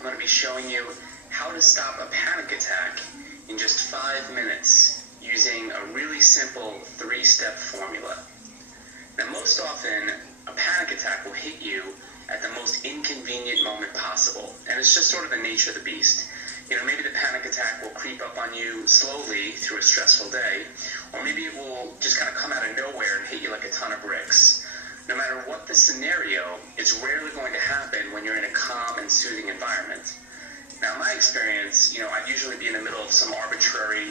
I'm going to be showing you how to stop a panic attack in just 5 minutes using a really simple 3-step formula. Now, most often, a panic attack will hit you at the most inconvenient moment possible, and it's just sort of the nature of the beast. You know, maybe the panic attack will creep up on you slowly through a stressful day, or maybe it will just kind of come out of nowhere and hit you like a ton of bricks. No matter what the scenario, it's rarely going to happen when you're in a calm and soothing environment. Now, in my experience, I'd usually be in the middle of some arbitrary,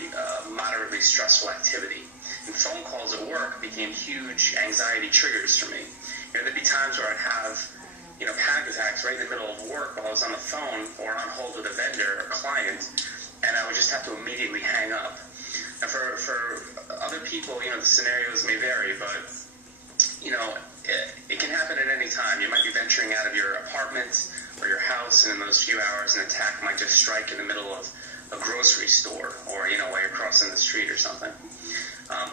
moderately stressful activity. And phone calls at work became huge anxiety triggers for me. There'd be times where I'd have panic attacks right in the middle of work while I was on the phone or on hold with a vendor or client, and I would just have to immediately hang up. Now, for other people, the scenarios may vary, but, it can happen at any time. You might be venturing out of your apartment or your house, and in those few hours, an attack might just strike in the middle of a grocery store or, while you're crossing the street or something.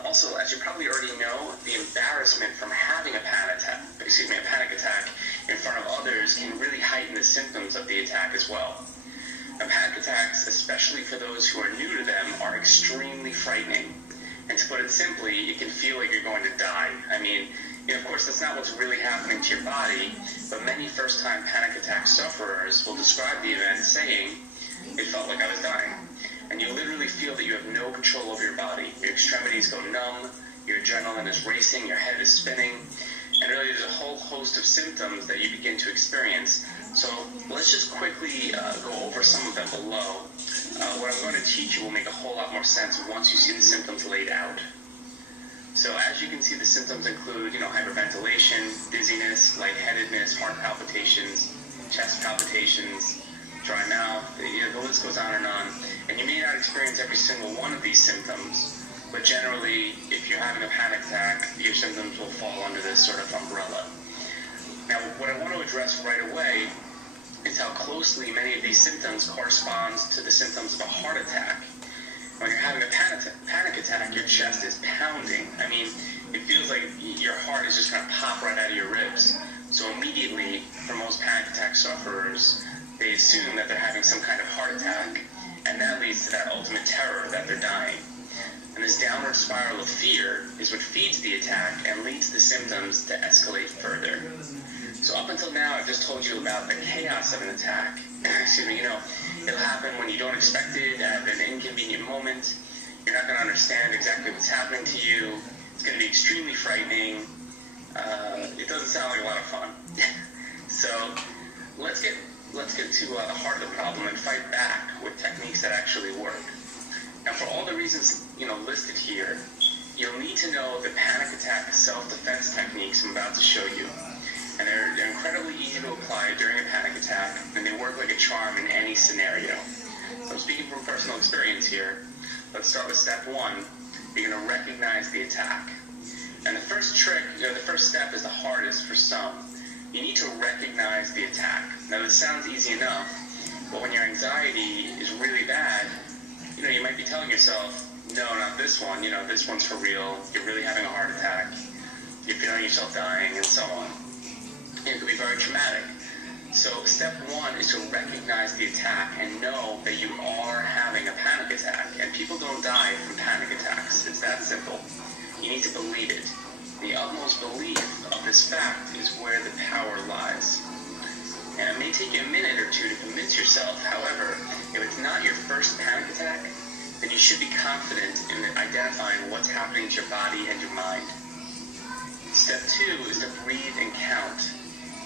Also, as you probably already know, the embarrassment from having a panic attack in front of others can really heighten the symptoms of the attack as well. Now, panic attacks, especially for those who are new to them, are extremely frightening. And to put it simply, it can feel like you're going to die. Of course, that's not what's really happening to your body, but many first-time panic attack sufferers will describe the event saying, "It felt like I was dying." And you literally feel that you have no control over your body. Your extremities go numb, your adrenaline is racing, your head is spinning, and really there's a whole host of symptoms that you begin to experience. So let's just quickly go over some of them below. What I'm going to teach you will make a whole lot more sense once you see the symptoms laid out. So as you can see, the symptoms include, hyperventilation, dizziness, lightheadedness, heart palpitations, chest palpitations, dry mouth, the list goes on. And you may not experience every single one of these symptoms, but generally, if you're having a panic attack, your symptoms will fall under this sort of umbrella. Now, what I want to address right away is how closely many of these symptoms correspond to the symptoms of a heart attack. When you're having a panic attack, your chest is pounding. It feels like your heart is just going to pop right out of your ribs. So immediately, for most panic attack sufferers, they assume that they're having some kind of heart attack, and that leads to that ultimate terror that they're dying. And this downward spiral of fear is what feeds the attack and leads the symptoms to escalate further. So up until now, I've just told you about the chaos of an attack. It'll happen when you don't expect it, at an inconvenient moment. You're not going to understand exactly what's happening to you. It's going to be extremely frightening. It doesn't sound like a lot of fun. So let's get to the heart of the problem and fight back with techniques that actually work. Now, for all the reasons listed here, you'll need to know the panic attack self-defense techniques I'm about to show you. And they're incredibly easy to apply during a panic attack, and they work like a charm in any scenario. So I'm speaking from personal experience here. Let's start with step 1. You're going to recognize the attack. And the first trick, the first step is the hardest for some. You need to recognize the attack. Now, this sounds easy enough, but when your anxiety is really bad, you might be telling yourself, no, not this one, this one's for real, you're really having a heart attack, you're feeling yourself dying, and so on. It could be very traumatic. So step 1 is to recognize the attack and know that you are having a panic attack. And people don't die from panic attacks. It's that simple. You need to believe it. The utmost belief of this fact is where the power lies. And it may take you a minute or two to convince yourself. However, if it's not your first panic attack, then you should be confident in identifying what's happening to your body and your mind. Step 2 is to breathe and count.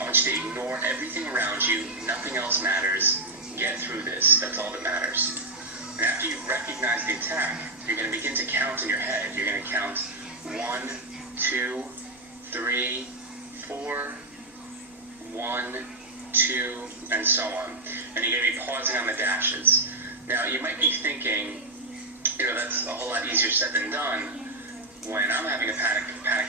I want you to ignore everything around you. Nothing else matters. Get through this. That's all that matters. And after you've recognized the attack, you're going to begin to count in your head. You're going to count 1, 2, 3, 4, 1, 2, and so on. And you're going to be pausing on the dashes. Now, you might be thinking, that's a whole lot easier said than done. When I'm having a panic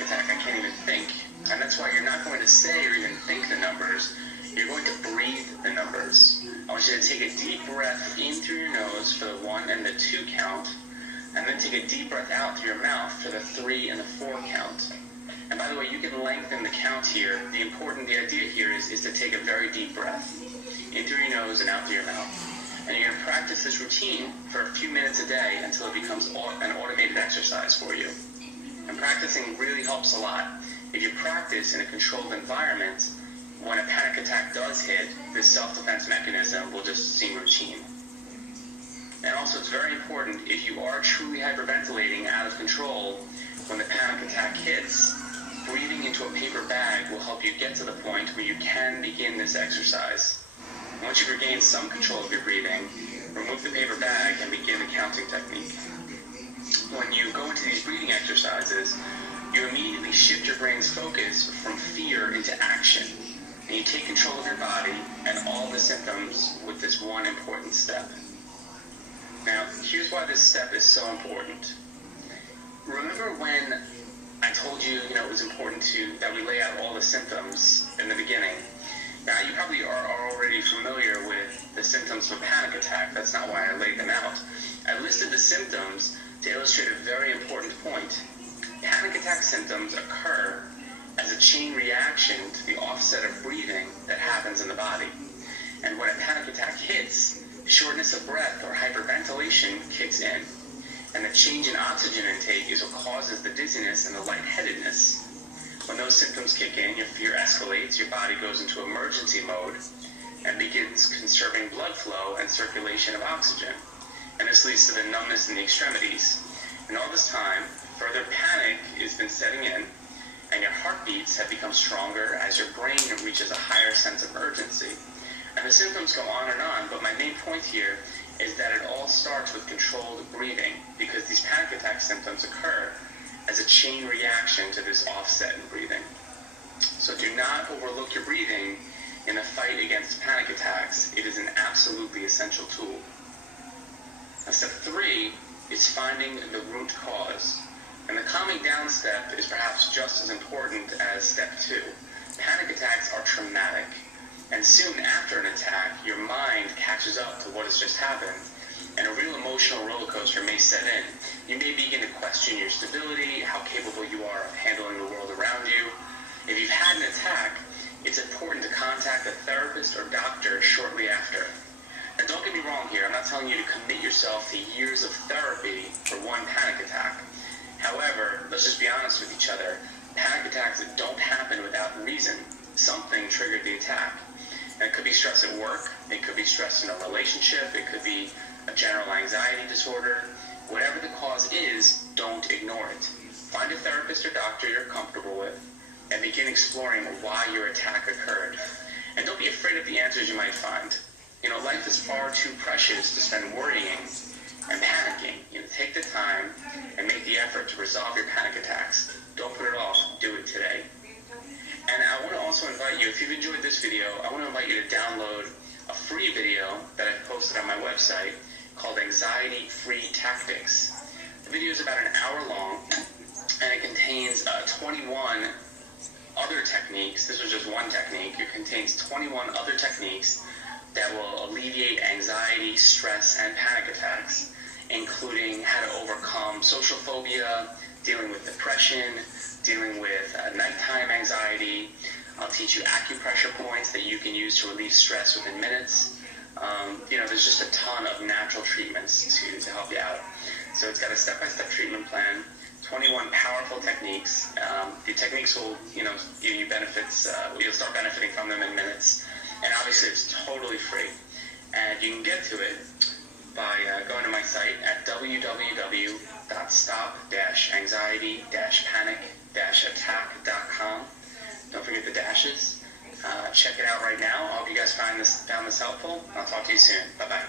attack, I can't even think. And that's why you're not going to say or even think the numbers. You're going to breathe the numbers. I want you to take a deep breath in through your nose for the 1 and the 2 count, and then take a deep breath out through your mouth for the 3 and the 4 count. And by the way, you can lengthen the count here. The idea here is to take a very deep breath. in through your nose and out through your mouth. And you're going to practice this routine for a few minutes a day until it becomes an automated exercise for you. And practicing really helps a lot. If you practice in a controlled environment, when a panic attack does hit, this self-defense mechanism will just seem routine. And also, it's very important, if you are truly hyperventilating out of control, when the panic attack hits, breathing into a paper bag will help you get to the point where you can begin this exercise. Once you've regained some control of your breathing, remove the paper bag and begin the counting technique. When you go into these breathing exercises, you immediately shift your brain's focus from fear into action. And you take control of your body and all the symptoms with this one important step. Now, here's why this step is so important. Remember when I told you, it was important that we lay out all the symptoms in the beginning? Now, you probably are already familiar with the symptoms of a panic attack. That's not why I laid them out. I listed the symptoms to illustrate a very important point. Panic attack symptoms occur as a chain reaction to the offset of breathing that happens in the body. And when a panic attack hits, shortness of breath or hyperventilation kicks in. And the change in oxygen intake is what causes the dizziness and the lightheadedness. When those symptoms kick in, your fear escalates, your body goes into emergency mode and begins conserving blood flow and circulation of oxygen. And this leads to the numbness in the extremities. And all this time, further panic has been setting in, and your heartbeats have become stronger as your brain reaches a higher sense of urgency. And the symptoms go on and on, but my main point here is that it all starts with controlled breathing, because these panic attack symptoms occur as a chain reaction to this offset in breathing. So do not overlook your breathing in the fight against panic attacks. It is an absolutely essential tool. Now, step 3 is finding the root cause. And the calming down step is perhaps just as important as step 2. Panic attacks are traumatic. And soon after an attack, your mind catches up to what has just happened, and a real emotional roller coaster may set in. You may begin to question your stability, how capable you are of handling the world around you. If you've had an attack, it's important to contact a therapist or doctor shortly after. And don't get me wrong here, I'm not telling you to commit yourself to years of therapy for one panic attack. However, let's just be honest with each other. Panic attacks don't happen without reason. Something triggered the attack. And it could be stress at work, it could be stress in a relationship, it could be a general anxiety disorder. Whatever the cause is, don't ignore it. Find a therapist or doctor you're comfortable with and begin exploring why your attack occurred. And don't be afraid of the answers you might find. Life is far too precious to spend worrying and panicking. Take the time and make the effort to resolve your panic attacks. Don't put it off, do it today. And I want to also invite you, if you've enjoyed this video, I want to invite you to download a free video that I've posted on my website called Anxiety Free Tactics. The video is about an hour long, and it contains 21 other techniques. This was just one technique. It contains 21 other techniques that will alleviate anxiety, stress, and panic attacks, including how to overcome social phobia, dealing with depression, dealing with nighttime anxiety. I'll teach you acupressure points that you can use to relieve stress within minutes. There's just a ton of natural treatments to help you out. So it's got a step-by-step treatment plan, 21 powerful techniques. The techniques will, give you benefits. You'll start benefiting from them in minutes. And obviously it's totally free. And you can get to it by going to my site at www.stop-anxiety-panic-attack.com. Don't forget the dashes. Check it out right now. I hope you guys found this helpful. I'll talk to you soon. Bye-bye.